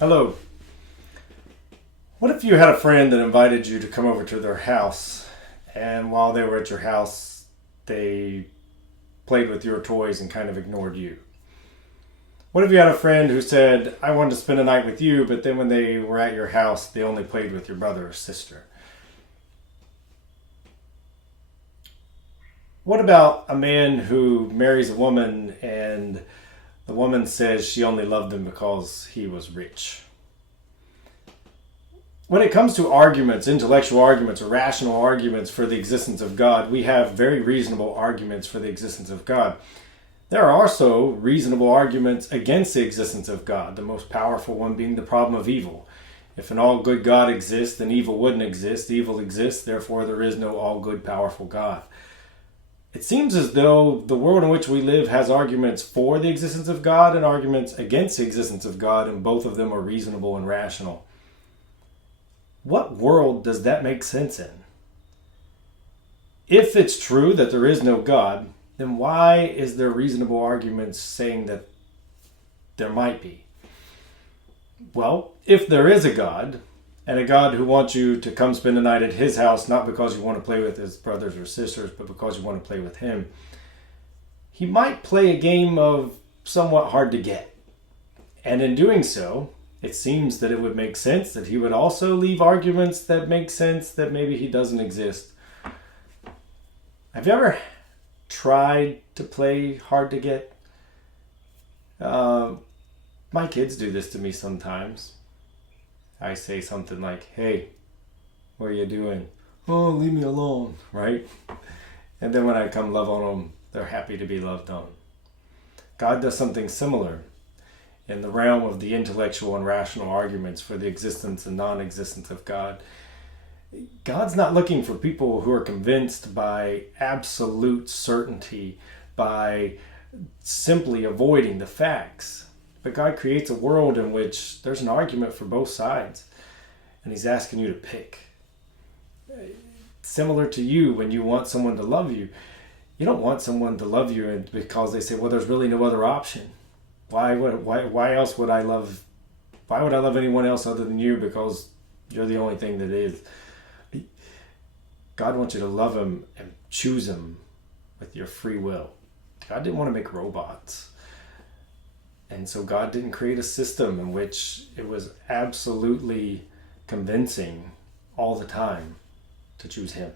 Hello. What if you had a friend that invited you to come over to their house, and while they were at your house, they played with your toys and kind of ignored you? What if you had a friend who said, I wanted to spend a night with you, but then when they were at your house, they only played with your brother or sister? What about a man who marries a woman and the woman says she only loved him because he was rich? When it comes to arguments, intellectual arguments, or rational arguments for the existence of God, we have very reasonable arguments for the existence of God. There are also reasonable arguments against the existence of God, the most powerful one being the problem of evil. If an all-good God exists, then evil wouldn't exist. Evil exists, therefore there is no all-good, powerful God. It seems as though the world in which we live has arguments for the existence of God and arguments against the existence of God, and both of them are reasonable and rational. What world does that make sense in? If it's true that there is no God, then why is there reasonable arguments saying that there might be? Well, if there is a God, and a God who wants you to come spend the night at his house, not because you want to play with his brothers or sisters, but because you want to play with him, he might play a game of somewhat hard to get. And in doing so, it seems that it would make sense that he would also leave arguments that make sense that maybe he doesn't exist. Have you ever tried to play hard to get? My kids do this to me sometimes. I say something like, hey, what are you doing? Oh, leave me alone, right? And then when I come love on them, they're happy to be loved on. God does something similar in the realm of the intellectual and rational arguments for the existence and non-existence of God. God's not looking for people who are convinced by absolute certainty, by simply avoiding the facts. But God creates a world in which there's an argument for both sides, and he's asking you to pick. Similar to you, when you want someone to love you, you don't want someone to love you because they say, well, there's really no other option. Why else would I love? Why would I love anyone else other than you? Because you're the only thing that is. God wants you to love him and choose him with your free will. God didn't want to make robots. And so God didn't create a system in which it was absolutely convincing all the time to choose him.